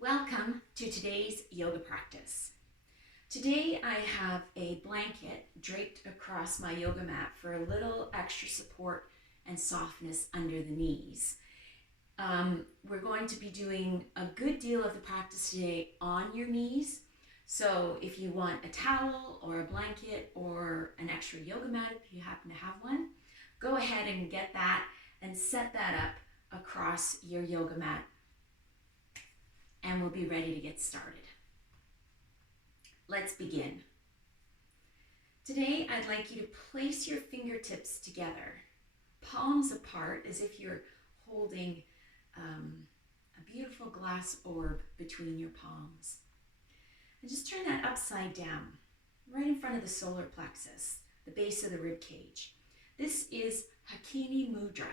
Welcome to today's yoga practice. Today I have a blanket draped across my yoga mat for a little extra support and softness under the knees. We're going to be doing a good deal of the practice today on your knees. So if you want a towel or a blanket or an extra yoga mat, if you happen to have one, go ahead and get that and set that up across your yoga mat, and we'll be ready to get started. Let's begin. Today, I'd like you to place your fingertips together, palms apart, as if you're holding a beautiful glass orb between your palms. And just turn that upside down, right in front of the solar plexus, the base of the rib cage. This is Hakini Mudra.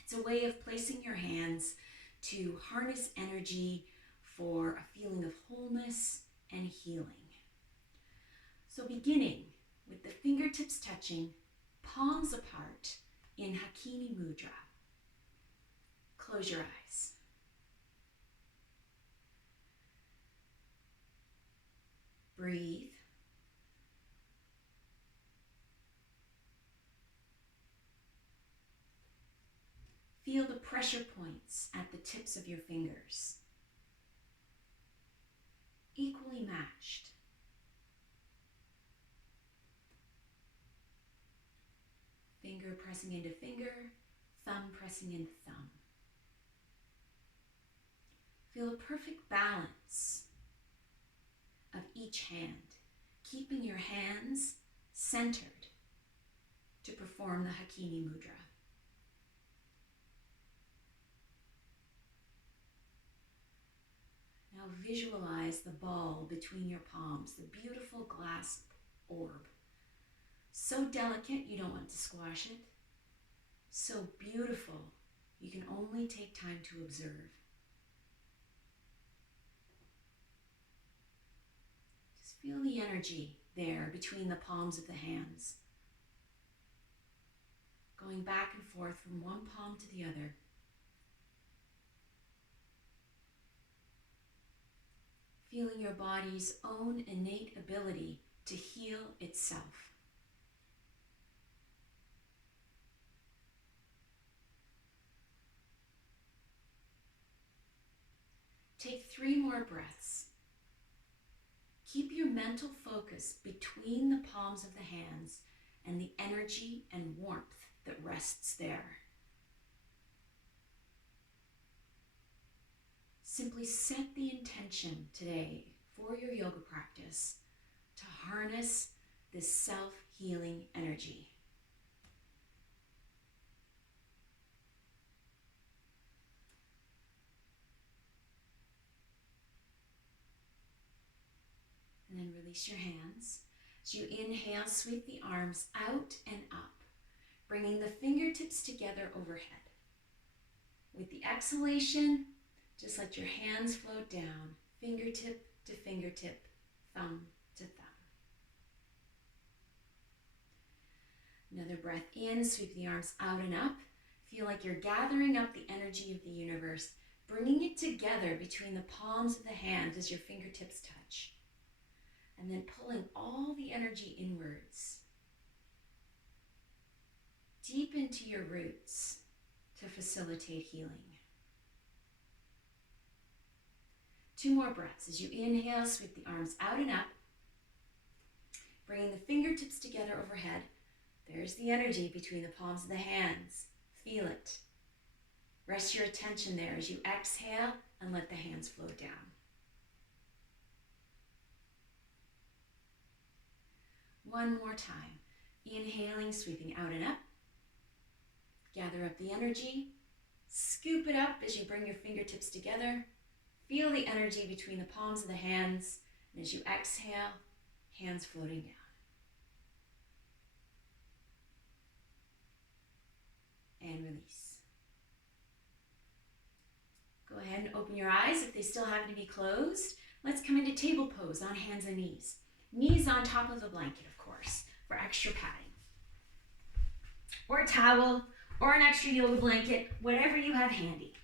It's a way of placing your hands to harness energy for a feeling of wholeness and healing. So beginning with the fingertips touching, palms apart in Hakini Mudra. Close your eyes. Breathe. Feel the pressure points at the tips of your fingers, equally matched. Finger pressing into finger, thumb pressing into thumb. Feel a perfect balance of each hand, keeping your hands centered to perform the Hakini Mudra. Now visualize the ball between your palms, the beautiful glass orb. So delicate you don't want to squash it. So beautiful you can only take time to observe. Just feel the energy there between the palms of the hands, going back and forth from one palm to the other. Feeling your body's own innate ability to heal itself. Take 3 more breaths. Keep your mental focus between the palms of the hands and the energy and warmth that rests there. Simply set the intention today for your yoga practice to harness this self-healing energy. And then release your hands. As you inhale, sweep the arms out and up, bringing the fingertips together overhead. With the exhalation, just let your hands float down, fingertip to fingertip, thumb to thumb. Another breath in, sweep the arms out and up. Feel like you're gathering up the energy of the universe, bringing it together between the palms of the hand as your fingertips touch. And then pulling all the energy inwards, deep into your roots to facilitate healing. 2 more breaths. As you inhale, sweep the arms out and up, bringing the fingertips together overhead. There's the energy between the palms of the hands. Feel it. Rest your attention there as you exhale and let the hands float down. One more time. Inhaling, sweeping out and up. Gather up the energy. Scoop it up as you bring your fingertips together. Feel the energy between the palms of the hands. And as you exhale, hands floating down. And release. Go ahead and open your eyes if they still happen to be closed. Let's come into table pose on hands and knees. Knees on top of the blanket, of course, for extra padding. Or a towel, or an extra yoga blanket, whatever you have handy.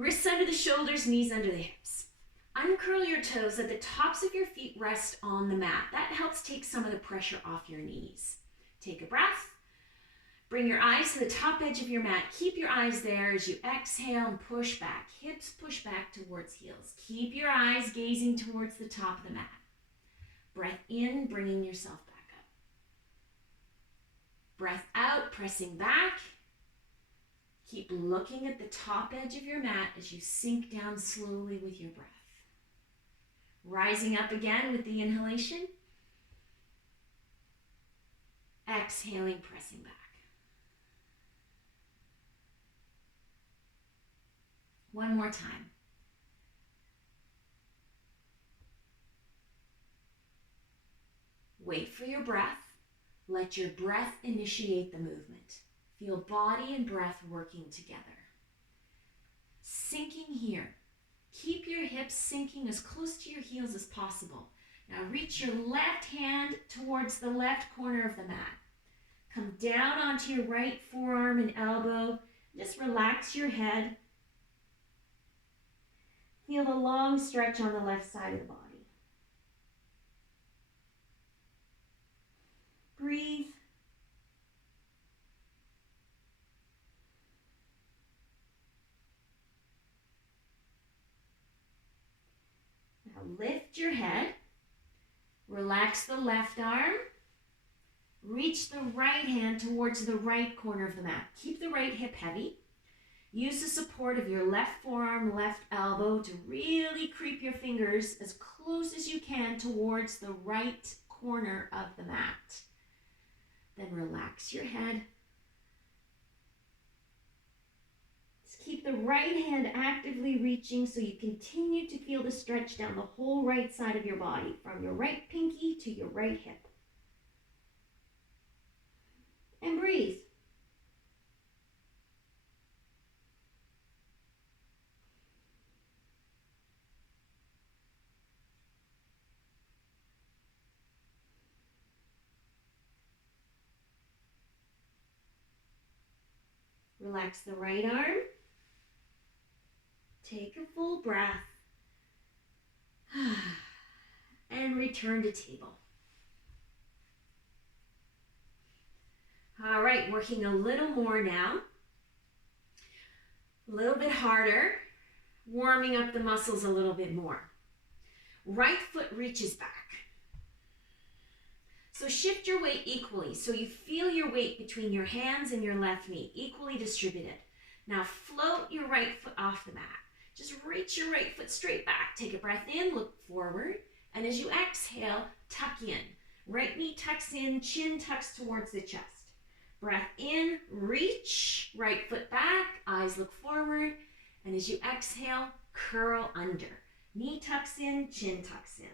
Wrists under the shoulders, knees under the hips. Uncurl your toes, let the tops of your feet rest on the mat. That helps take some of the pressure off your knees. Take a breath. Bring your eyes to the top edge of your mat. Keep your eyes there as you exhale and push back. Hips push back towards heels. Keep your eyes gazing towards the top of the mat. Breath in, bringing yourself back up. Breath out, pressing back. Keep looking at the top edge of your mat as you sink down slowly with your breath. Rising up again with the inhalation. Exhaling, pressing back. One more time. Wait for your breath. Let your breath initiate the movement. Feel body and breath working together. Sinking here. Keep your hips sinking as close to your heels as possible. Now reach your left hand towards the left corner of the mat. Come down onto your right forearm and elbow. Just relax your head. Feel the long stretch on the left side of the body. Breathe. Now lift your head. Relax the left arm. Reach the right hand towards the right corner of the mat. Keep the right hip heavy. Use the support of your left forearm, left elbow to really creep your fingers as close as you can towards the right corner of the mat. Then relax your head. Just keep the right hand actively reaching so you continue to feel the stretch down the whole right side of your body, from your right pinky to your right hip. And breathe. Relax the right arm. Take a full breath. And return to table. All right, working a little more now. A little bit harder. Warming up the muscles a little bit more. Right foot reaches back. So shift your weight equally so you feel your weight between your hands and your left knee, equally distributed. Now float your right foot off the mat. Just reach your right foot straight back. Take a breath in, look forward, and as you exhale, tuck in. Right knee tucks in, chin tucks towards the chest. Breath in, reach, right foot back, eyes look forward, and as you exhale, curl under. Knee tucks in, chin tucks in.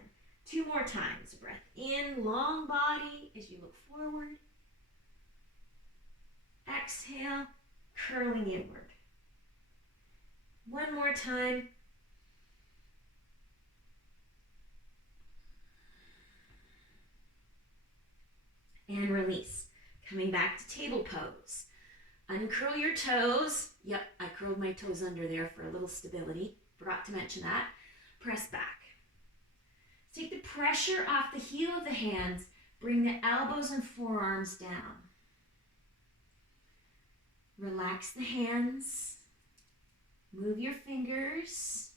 2 more times. Breath in, long body as you look forward. Exhale, curling inward. 1 more time. And release. Coming back to table pose. Uncurl your toes. Yep, I curled my toes under there for a little stability. Forgot to mention that. Press back. Take the pressure off the heel of the hands. Bring the elbows and forearms down. Relax the hands. Move your fingers.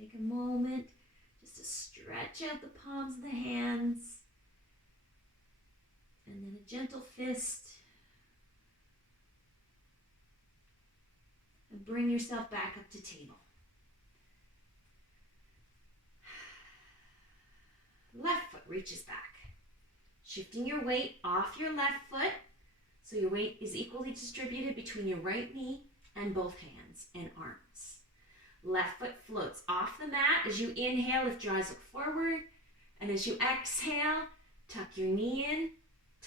Take a moment just to stretch out the palms of the hands. And then a gentle fist. And bring yourself back up to table. Left foot reaches back. Shifting your weight off your left foot so your weight is equally distributed between your right knee and both hands and arms. Left foot floats off the mat. As you inhale, lift your eyes, look forward. And as you exhale, tuck your knee in,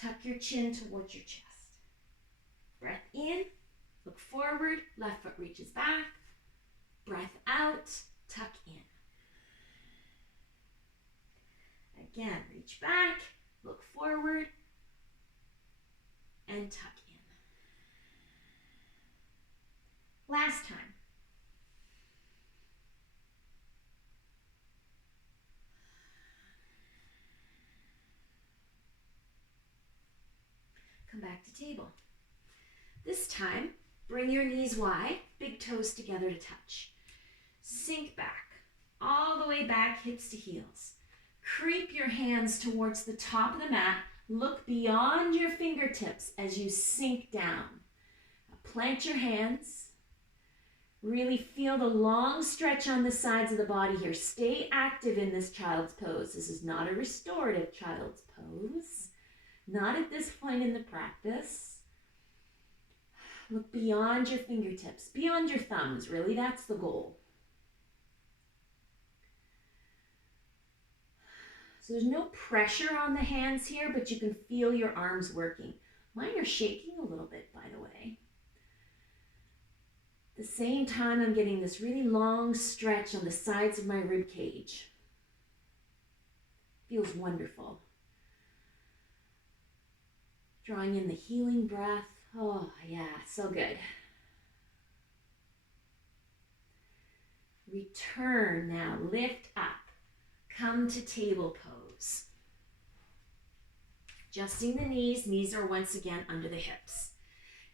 tuck your chin towards your chest. Breath in. Look forward, left foot reaches back. Breath out, tuck in. Again, reach back, look forward, and tuck in. last time. Come back to table. This time, bring your knees wide, big toes together to touch. Sink back, all the way back, hips to heels. Creep your hands towards the top of the mat. Look beyond your fingertips as you sink down. Plant your hands. Really feel the long stretch on the sides of the body here. Stay active in this child's pose. This is not a restorative child's pose. Not at this point in the practice. Look beyond your fingertips, beyond your thumbs, really, that's the goal. So there's no pressure on the hands here, but you can feel your arms working. Mine are shaking a little bit, by the way. At the same time, I'm getting this really long stretch on the sides of my rib cage. Feels wonderful. Drawing in the healing breath. Oh, yeah, so good. Return now, lift up. Come to table pose. Adjusting the knees are once again under the hips.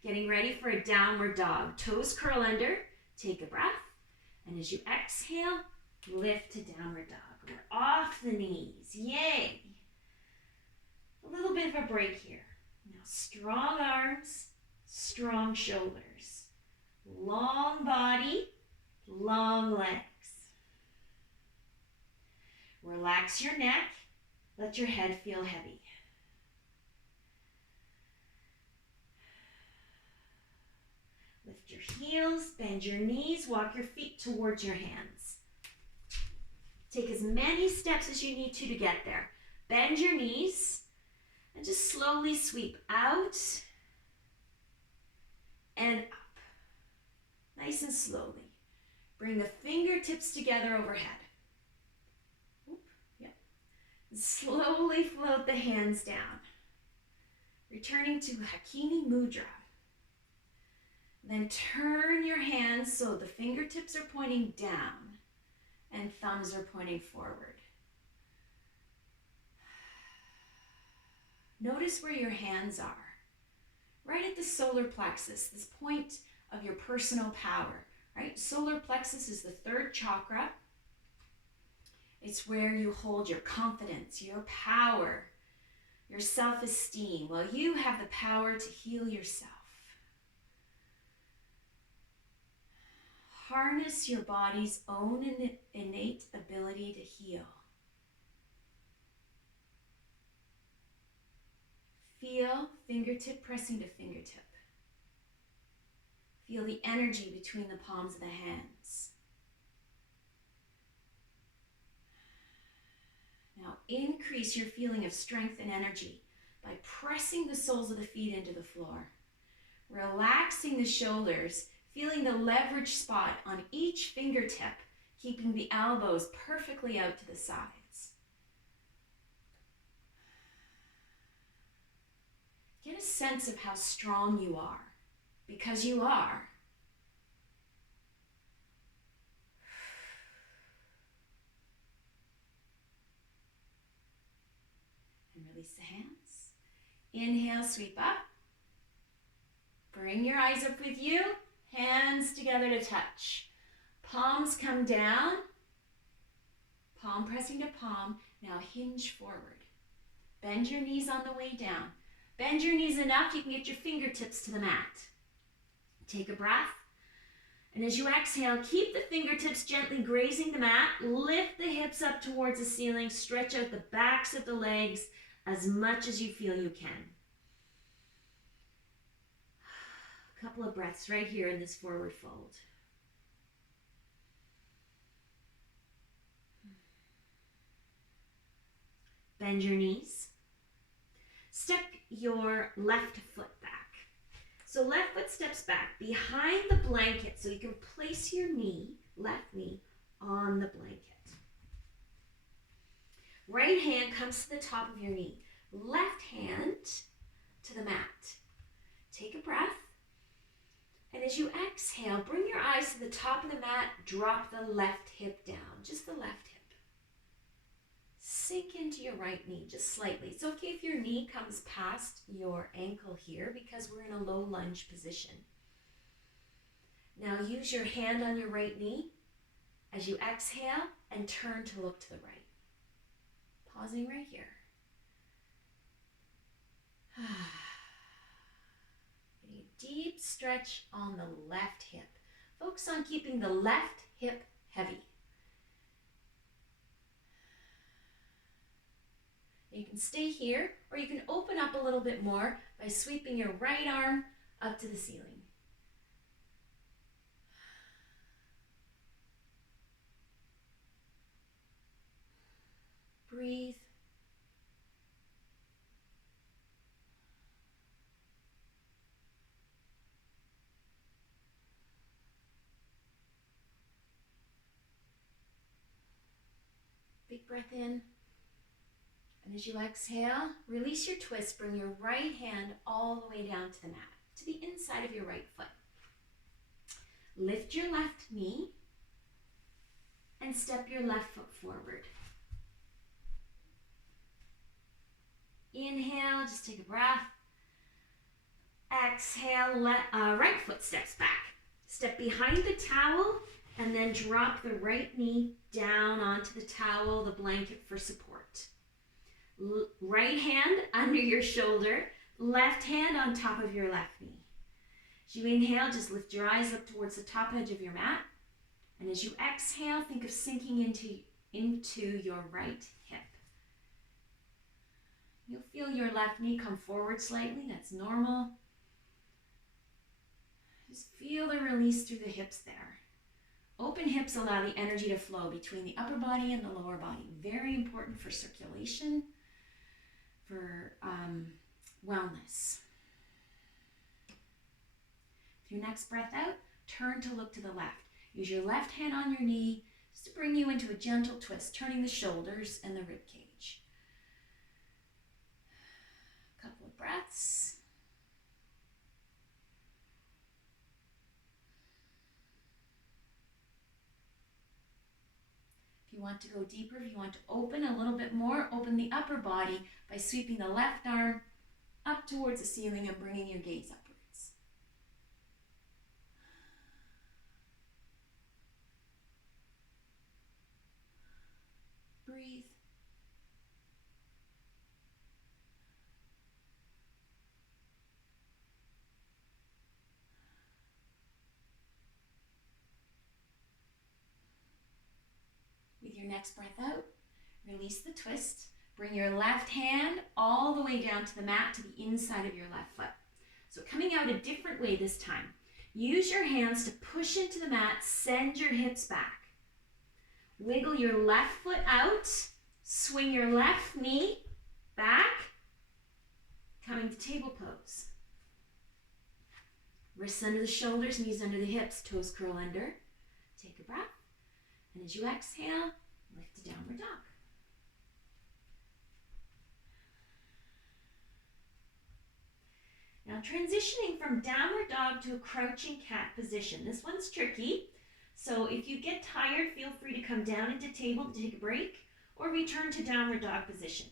Getting ready for a downward dog. Toes curl under, take a breath, and as you exhale, lift to downward dog. We're off the knees, yay! A little bit of a break here. Now strong arms, strong shoulders, long body, long legs. Relax your neck, let your head feel heavy. Lift your heels, bend your knees, walk your feet towards your hands. Take as many steps as you need to get there. Bend your knees and just slowly sweep out and up. Nice and slowly. Bring the fingertips together overhead. Slowly float the hands down. Returning to Hakini Mudra. Then turn your hands so the fingertips are pointing down and thumbs are pointing forward. Notice where your hands are. Right at the solar plexus, this point of your personal power, right? Solar plexus is the third chakra. It's where you hold your confidence, your power, your self-esteem. Well, you have the power to heal yourself. Harness your body's own innate ability to heal. Feel fingertip pressing to fingertip. Feel the energy between the palms of the hands. Now increase your feeling of strength and energy by pressing the soles of the feet into the floor. Relaxing the shoulders, feeling the leverage spot on each fingertip, keeping the elbows perfectly out to the sides. Get a sense of how strong you are, because you are. Release the hands. Inhale, sweep up. Bring your eyes up with you. Hands together to touch. Palms come down. Palm pressing to palm. Now hinge forward. Bend your knees on the way down. Bend your knees enough you can get your fingertips to the mat. Take a breath. And as you exhale, keep the fingertips gently grazing the mat. Lift the hips up towards the ceiling. Stretch out the backs of the legs as much as you feel you can. A couple of breaths right here in this forward fold. Bend your knees. Step your left foot back. So left foot steps back behind the blanket so you can place your knee, left knee, on the blanket. Right hand comes to the top of your knee. Left hand to the mat. Take a breath. And as you exhale, bring your eyes to the top of the mat, drop the left hip down, just the left hip. Sink into your right knee just slightly. It's okay if your knee comes past your ankle here because we're in a low lunge position. Now use your hand on your right knee as you exhale and turn to look to the right. Pausing right here. Getting a deep stretch on the left hip. Focus on keeping the left hip heavy. You can stay here, or you can open up a little bit more by sweeping your right arm up to the ceiling. Breathe. Big breath in. And as you exhale, release your twist. Bring your right hand all the way down to the mat, to the inside of your right foot. Lift your left knee and step your left foot forward. Inhale, just take a breath. Exhale, right foot steps back. Step behind the towel and then drop the right knee down onto the towel, the blanket for support. Right hand under your shoulder, left hand on top of your left knee. As you inhale, just lift your eyes up towards the top edge of your mat. And as you exhale, think of sinking into your right hip. You'll feel your left knee come forward slightly. That's normal. Just feel the release through the hips there. Open hips allow the energy to flow between the upper body and the lower body. Very important for circulation, for wellness. With your next breath out, turn to look to the left. Use your left hand on your knee just to bring you into a gentle twist, turning the shoulders and the rib cage. A couple of breaths. If you want to go deeper, if you want to open a little bit more, open the upper body by sweeping the left arm up towards the ceiling and bringing your gaze upwards. Breathe. With your next breath out, release the twist. Bring your left hand all the way down to the mat, to the inside of your left foot. So coming out a different way this time. Use your hands to push into the mat, send your hips back. Wiggle your left foot out, swing your left knee back, coming to table pose. Wrists under the shoulders, knees under the hips, toes curl under. Take a breath. And as you exhale, lift to downward dog. Now transitioning from downward dog to a crouching cat position. This one's tricky, so if you get tired, feel free to come down into table to take a break or return to downward dog position.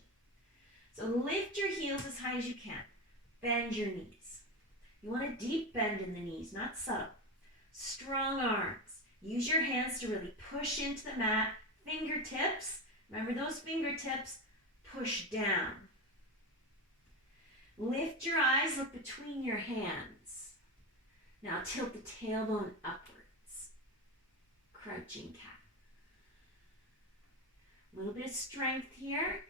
So lift your heels as high as you can. Bend your knees. You want a deep bend in the knees, not subtle. Strong arms. Use your hands to really push into the mat. Fingertips, remember those fingertips, push down. Lift your eyes, look between your hands. Now tilt the tailbone upwards. Crouching cat. A little bit of strength here.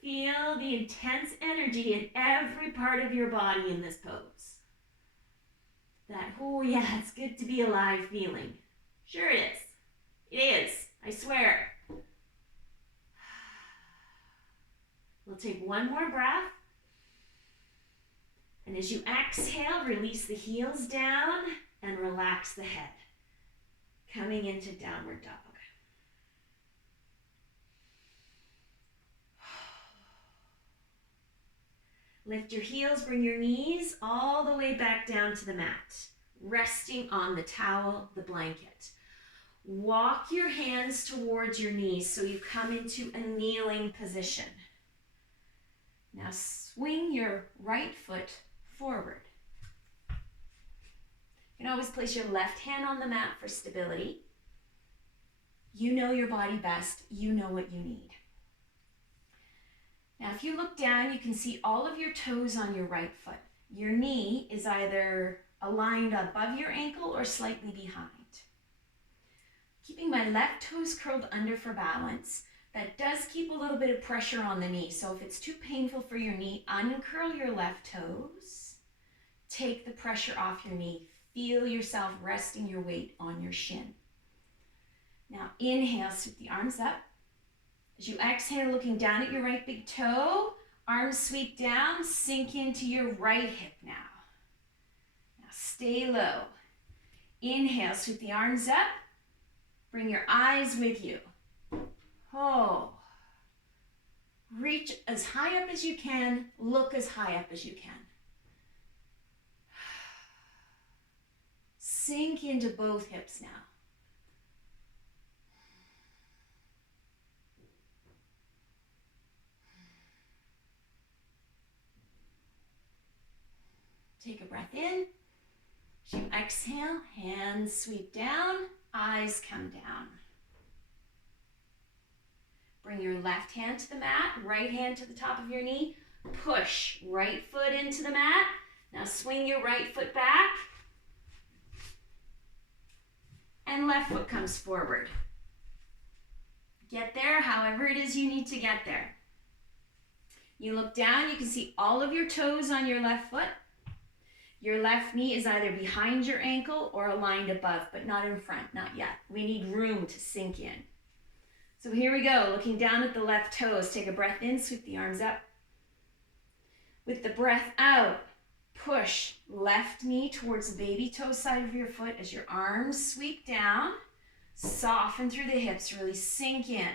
Feel the intense energy in every part of your body in this pose. That, oh yeah, it's good to be alive feeling. Sure it is. It is, I swear. We'll take one more breath. And as you exhale, release the heels down and relax the head. Coming into downward dog. Lift your heels, bring your knees all the way back down to the mat. resting on the towel, the blanket. Walk your hands towards your knees so you come into a kneeling position. Now swing your right foot forward. You can always place your left hand on the mat for stability. You know your body best. You know what you need. Now, if you look down, you can see all of your toes on your right foot. Your knee is either aligned above your ankle or slightly behind. Keeping my left toes curled under for balance. That does keep a little bit of pressure on the knee. So if it's too painful for your knee, uncurl your left toes. Take the pressure off your knee. Feel yourself resting your weight on your shin. Now inhale, sweep the arms up. As you exhale, looking down at your right big toe, arms sweep down, sink into your right hip now. Now stay low. Inhale, sweep the arms up. Bring your eyes with you. Oh. Reach as high up as you can. Look as high up as you can. Sink into both hips now. Take a breath in. As you exhale, hands sweep down, eyes come down. Bring your left hand to the mat, right hand to the top of your knee. Push right foot into the mat. Now swing your right foot back. And left foot comes forward. Get there however it is you need to get there. You look down, you can see all of your toes on your left foot. Your left knee is either behind your ankle or aligned above, but not in front, not yet. We need room to sink in. So here we go, looking down at the left toes. Take a breath in, sweep the arms up. With the breath out, push left knee towards the baby toe side of your foot as your arms sweep down. Soften through the hips, really sink in.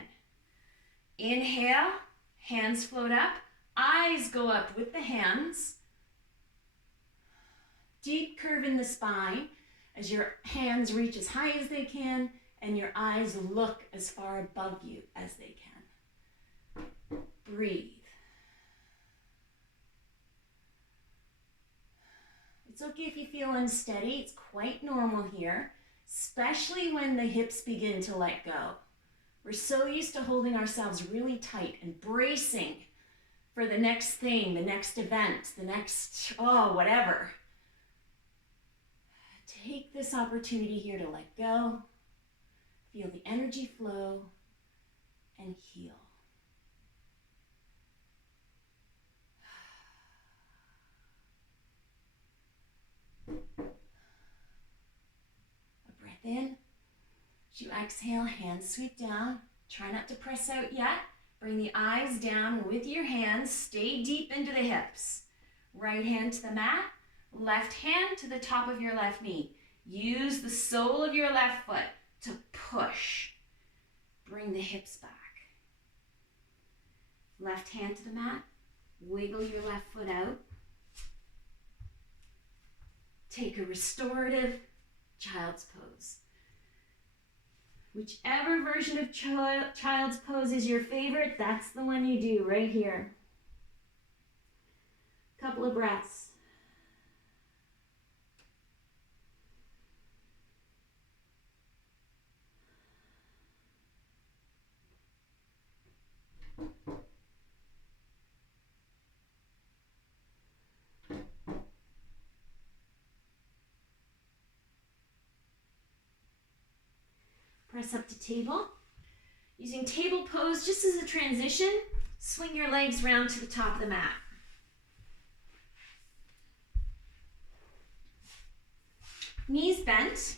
Inhale, hands float up, eyes go up with the hands. Deep curve in the spine as your hands reach as high as they can and your eyes look as far above you as they can. Breathe. It's okay if you feel unsteady. It's quite normal here, especially when the hips begin to let go. We're so used to holding ourselves really tight and bracing for the next thing, the next event, the next, whatever. Take this opportunity here to let go, feel the energy flow, and heal. A breath in. As you exhale, hands sweep down. Try not to press out yet. Bring the eyes down with your hands. Stay deep into the hips. Right hand to the mat. Left hand to the top of your left knee. Use the sole of your left foot to push. Bring the hips back. Left hand to the mat. Wiggle your left foot out. Take a restorative child's pose. Whichever version of child's pose is your favorite, that's the one you do right here. Couple of breaths. Press up to table. Using table pose just as a transition, swing your legs round to the top of the mat. Knees bent.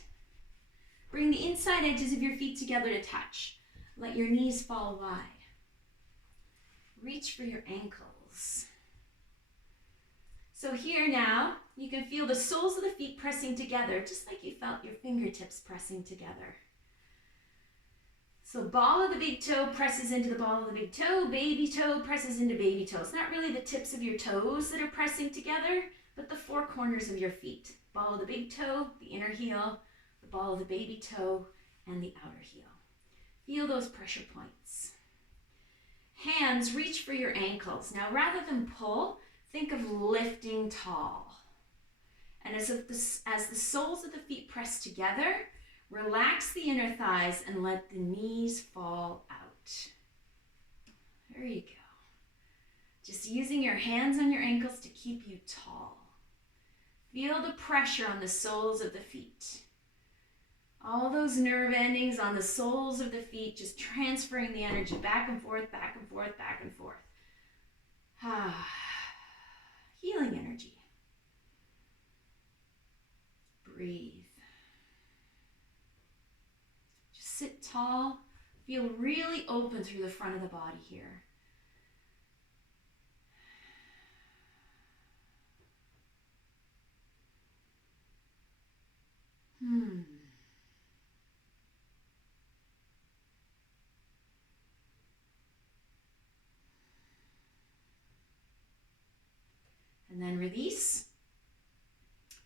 Bring the inside edges of your feet together to touch. Let your knees fall wide. Reach for your ankles. So here now, you can feel the soles of the feet pressing together, just like you felt your fingertips pressing together. So ball of the big toe presses into the ball of the big toe, baby toe presses into baby toe. It's not really the tips of your toes that are pressing together, but the four corners of your feet. Ball of the big toe, the inner heel, the ball of the baby toe, and the outer heel. Feel those pressure points. Hands reach for your ankles. Now rather than pull, think of lifting tall. And as the soles of the feet press together, relax the inner thighs and let the knees fall out. There you go. Just using your hands on your ankles to keep you tall. Feel the pressure on the soles of the feet. All those nerve endings on the soles of the feet, just transferring the energy back and forth, back and forth, back and forth. Healing energy. Breathe. Just sit tall. Feel really open through the front of the body here. And then release.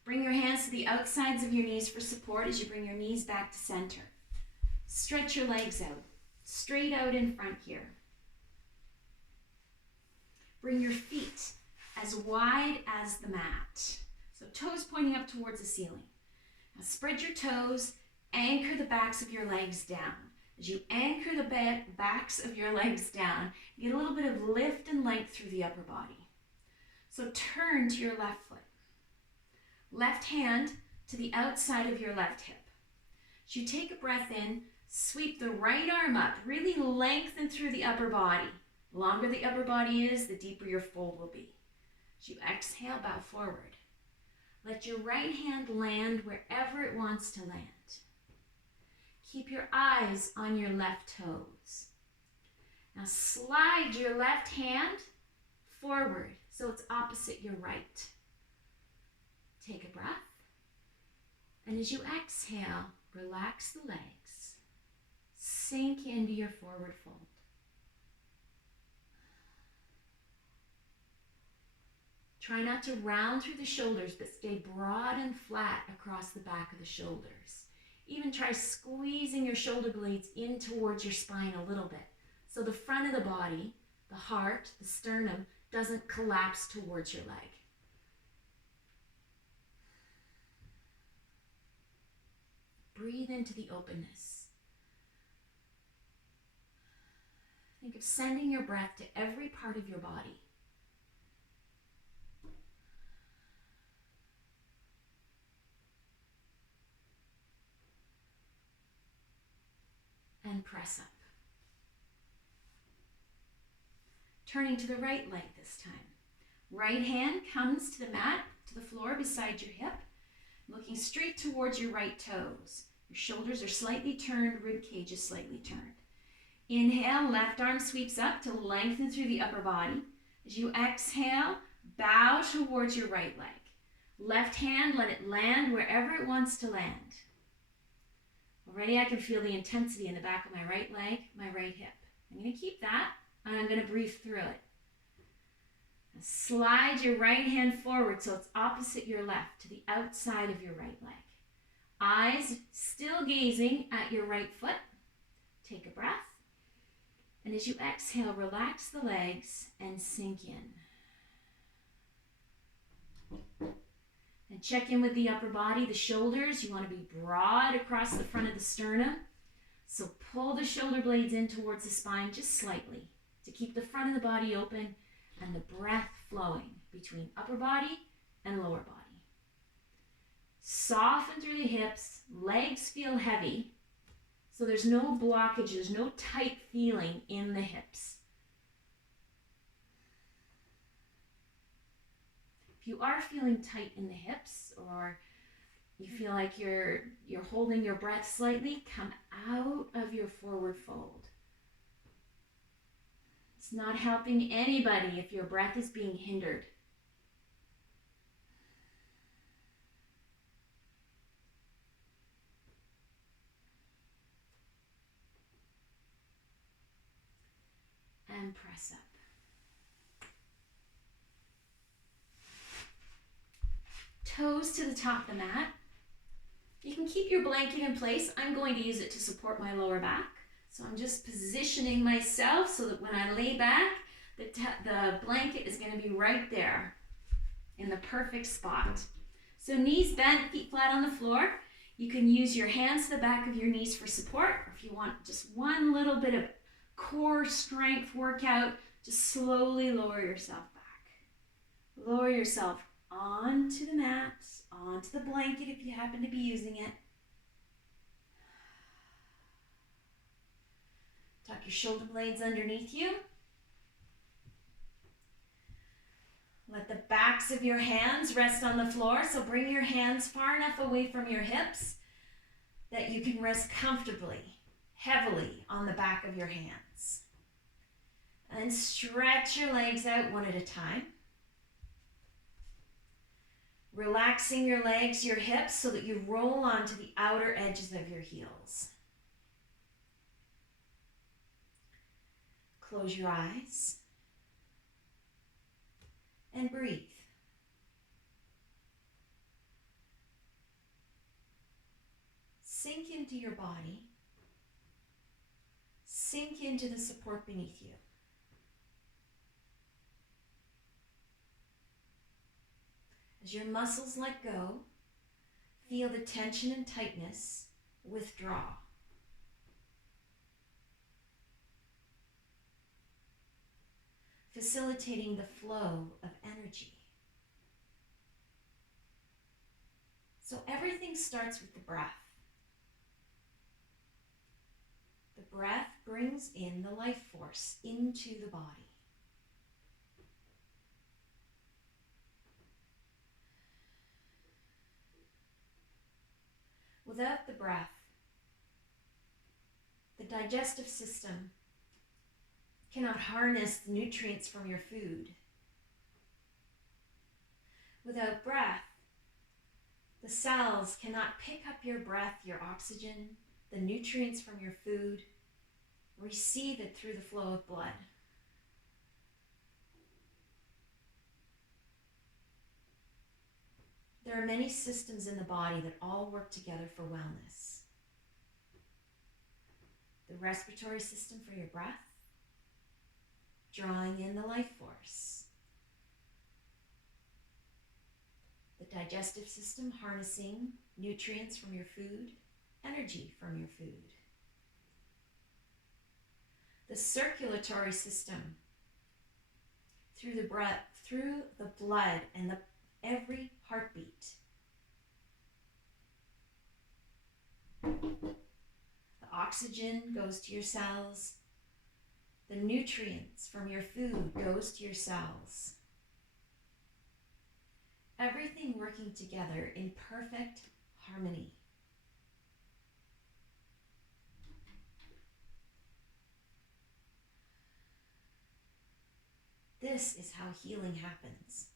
Bring your hands to the outsides of your knees for support as you bring your knees back to center. Stretch your legs out, straight out in front here. Bring your feet as wide as the mat. So toes pointing up towards the ceiling. Now spread your toes, anchor the backs of your legs down. As you anchor the backs of your legs down, you get a little bit of lift and length through the upper body. So turn to your left foot. Left hand to the outside of your left hip. As you take a breath in, sweep the right arm up. Really lengthen through the upper body. The longer the upper body is, the deeper your fold will be. As you exhale, bow forward. Let your right hand land wherever it wants to land. Keep your eyes on your left toes. Now slide your left hand forward so it's opposite your right. Take a breath. And as you exhale, relax the legs. Sink into your forward fold. Try not to round through the shoulders, but stay broad and flat across the back of the shoulders. Even try squeezing your shoulder blades in towards your spine a little bit, so the front of the body, the heart, the sternum, doesn't collapse towards your leg. Breathe into the openness. Think of sending your breath to every part of your body. And press up. Turning to the right leg this time. Right hand comes to the mat, to the floor beside your hip, looking straight towards your right toes. Your shoulders are slightly turned, rib cage is slightly turned. Inhale, left arm sweeps up to lengthen through the upper body. As you exhale, bow towards your right leg. Left hand, let it land wherever it wants to land. Already I can feel the intensity in the back of my right leg, my right hip. I'm going to keep that, and I'm going to breathe through it. Now slide your right hand forward so it's opposite your left, to the outside of your right leg. Eyes still gazing at your right foot. Take a breath. And as you exhale, relax the legs and sink in. And check in with the upper body, the shoulders. You want to be broad across the front of the sternum. So pull the shoulder blades in towards the spine just slightly to keep the front of the body open and the breath flowing between upper body and lower body. Soften through the hips, legs feel heavy, so there's no blockage, there's no tight feeling in the hips. If you are feeling tight in the hips, or you feel like you're holding your breath slightly, come out of your forward fold. It's not helping anybody if your breath is being hindered. and press up. Toes to the top of the mat. You can keep your blanket in place. I'm going to use it to support my lower back. So I'm just positioning myself so that when I lay back, the blanket is going to be right there in the perfect spot. So knees bent, feet flat on the floor. You can use your hands to the back of your knees for support. Or if you want just one little bit of core strength workout, just slowly lower yourself back. Lower yourself onto the mat, onto the blanket if you happen to be using it. Tuck your shoulder blades underneath you. Let the backs of your hands rest on the floor. So bring your hands far enough away from your hips that you can rest comfortably, heavily on the back of your hands. And stretch your legs out one at a time. Relaxing your legs, your hips, so that you roll onto the outer edges of your heels. Close your eyes and breathe. Sink into your body. Sink into the support beneath you. As your muscles let go, feel the tension and tightness withdraw. Facilitating the flow of energy. So everything starts with the breath. The breath brings in the life force into the body. Without the breath, the digestive system cannot harness the nutrients from your food. Without breath, the cells cannot pick up your breath, your oxygen, the nutrients from your food, receive it through the flow of blood. There are many systems in the body that all work together for wellness. The respiratory system for your breath, drawing in the life force. The digestive system harnessing nutrients from your food, energy from your food. The circulatory system through the breath, through the blood and every heartbeat. The oxygen goes to your cells. The nutrients from your food goes to your cells. Everything working together in perfect harmony. This is how healing happens.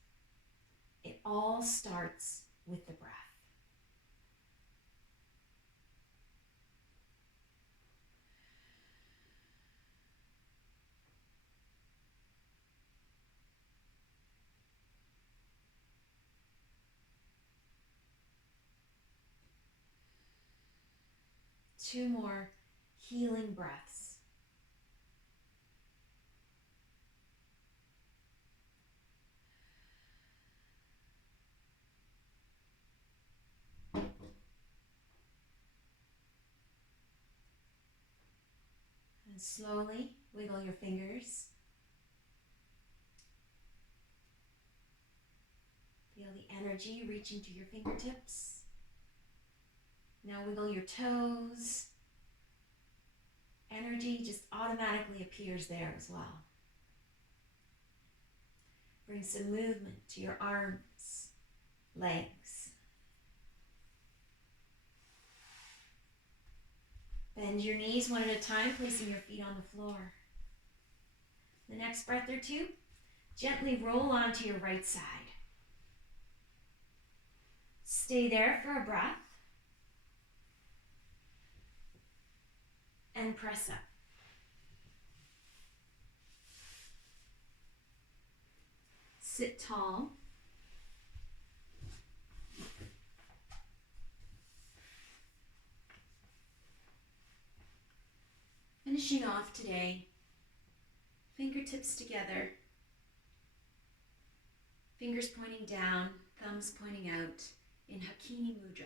It all starts with the breath. Two more healing breaths. And slowly wiggle your fingers. Feel the energy reaching to your fingertips. Now wiggle your toes. Energy just automatically appears there as well. Bring some movement to your arms, legs. Bend your knees one at a time, placing your feet on the floor. The next breath or two, gently roll onto your right side. Stay there for a breath. And press up. Sit tall. Finishing off today, fingertips together, fingers pointing down, thumbs pointing out in Hakini Mudra.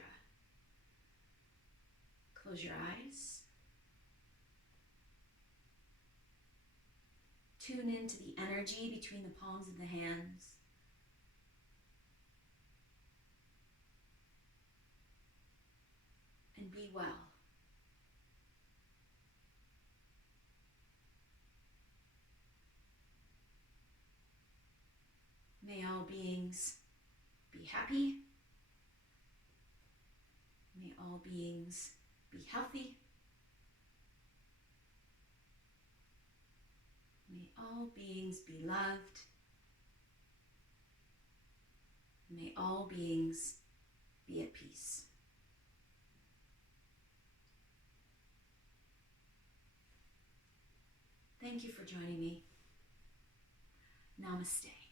Close your eyes. Tune into the energy between the palms of the hands. And be well. May all beings be happy. May all beings be healthy. May all beings be loved. May all beings be at peace. Thank you for joining me. Namaste.